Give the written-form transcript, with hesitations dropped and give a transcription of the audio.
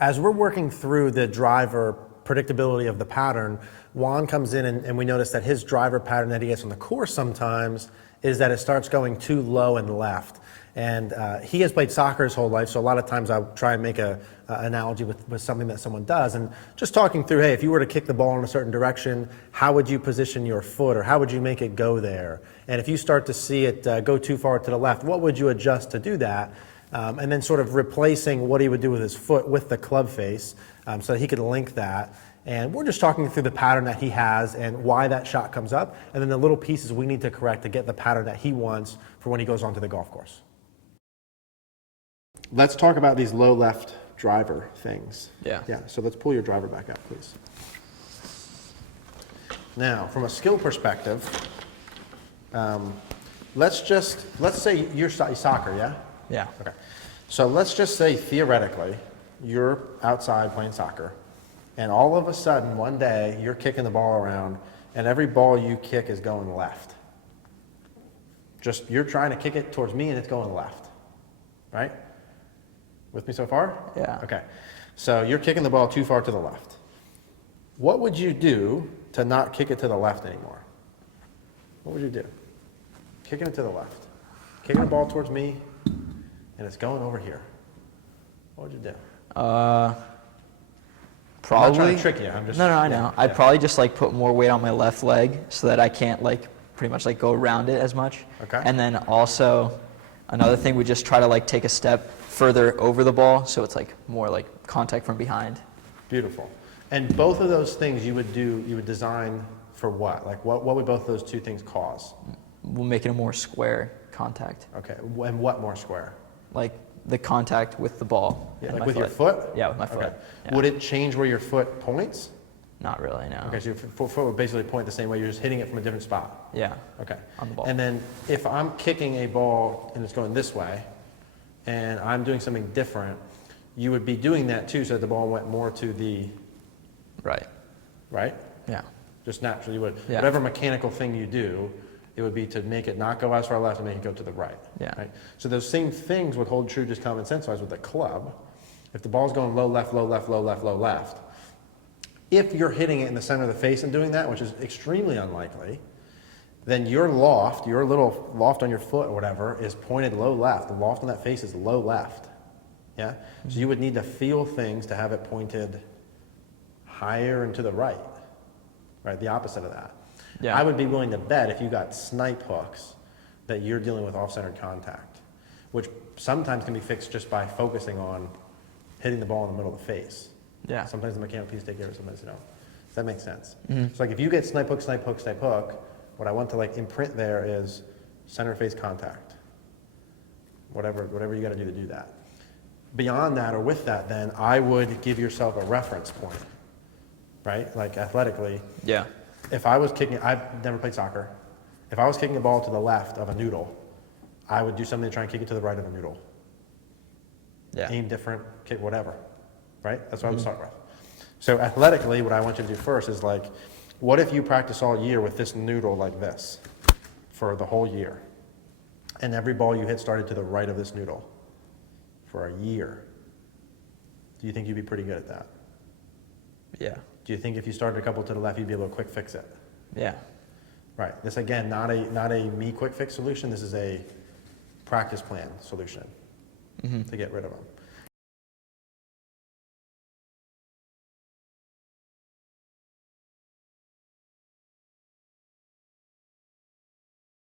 As we're working through the driver predictability of the pattern, Juan comes in and we notice that his driver pattern that he gets on the course sometimes is that it starts going too low and left. And he has played soccer his whole life, so a lot of times I try and make an analogy with something that someone does. And just talking through, hey, if you were to kick the ball in a certain direction, how would you position your foot, or how would you make it go there? And if you start to see it go too far to the left, what would you adjust to do that? And then sort of replacing what he would do with his foot with the club face so that he could link that. And we're just talking through the pattern that he has and why that shot comes up, and then the little pieces we need to correct to get the pattern that he wants for when he goes onto the golf course. Let's talk about these low left driver things. Yeah. Yeah, so let's pull your driver back up, please. Now, from a skill perspective, let's say you're soccer, yeah? Yeah. Okay. So let's just say theoretically, you're outside playing soccer, and all of a sudden, one day, you're kicking the ball around, and every ball you kick is going left. Just, you're trying to kick it towards me, and it's going left, right? With me so far? Yeah. Okay. So you're kicking the ball too far to the left. What would you do to not kick it to the left anymore? What would you do? Kicking it to the left. Kicking the ball towards me, and it's going over here. What would you do? Probably. I'm not trying to trick you. I'm just. No, I know. Yeah. I'd probably just like put more weight on my left leg so that I can't like pretty much like go around it as much. Okay. And then also another thing, we just try to like take a step further over the ball so it's like more like contact from behind. Beautiful. And both of those things you would design for what? Like what would both of those two things cause? We'll make it a more square contact. Okay. And what more square? Like the contact with the ball. Yeah, and like my with your foot. foot? Yeah, with my foot. Okay. Yeah. Would it change where your foot points? Not really, no. Okay, so your foot would basically point the same way, you're just hitting it from a different spot. Yeah. Okay. On the ball. And then if I'm kicking a ball and it's going this way, and I'm doing something different, you would be doing that too, so that the ball went more to the Right. right? Yeah. Just naturally you would. Yeah. Whatever mechanical thing you do, it would be to make it not go as far left and make it go to the right. Yeah. Right? So those same things would hold true just common sense-wise with the club. If the ball's going low left, low left, low left, low left, if you're hitting it in the center of the face and doing that, which is extremely unlikely, then your loft, your little loft on your foot or whatever, is pointed low left. The loft on that face is low left. Yeah? So you would need to feel things to have it pointed higher and to the right. Right? The opposite of that. Yeah. I would be willing to bet if you got snipe hooks that you're dealing with off-centered contact, which sometimes can be fixed just by focusing on hitting the ball in the middle of the face. Yeah. Sometimes the mechanical pieces take care of it, sometimes they don't. Does that make sense? Mm-hmm. So like if you get snipe hook, snipe hook, snipe hook, what I want to like imprint there is center face contact. Whatever you got to do that. Beyond that or with that, then I would give yourself a reference point, right? Like athletically. Yeah. If I was kicking, I've never played soccer. If I was kicking a ball to the left of a noodle, I would do something to try and kick it to the right of a noodle. Yeah. Aim different, kick whatever, right? That's what I would start with. So athletically, what I want you to do first is like, what if you practice all year with this noodle like this for the whole year? And every ball you hit started to the right of this noodle for a year. Do you think you'd be pretty good at that? Yeah. Do you think if you started a couple to the left, you'd be able to quick fix it? Yeah. Right. This again, not a me quick fix solution. This is a practice plan solution to get rid of them.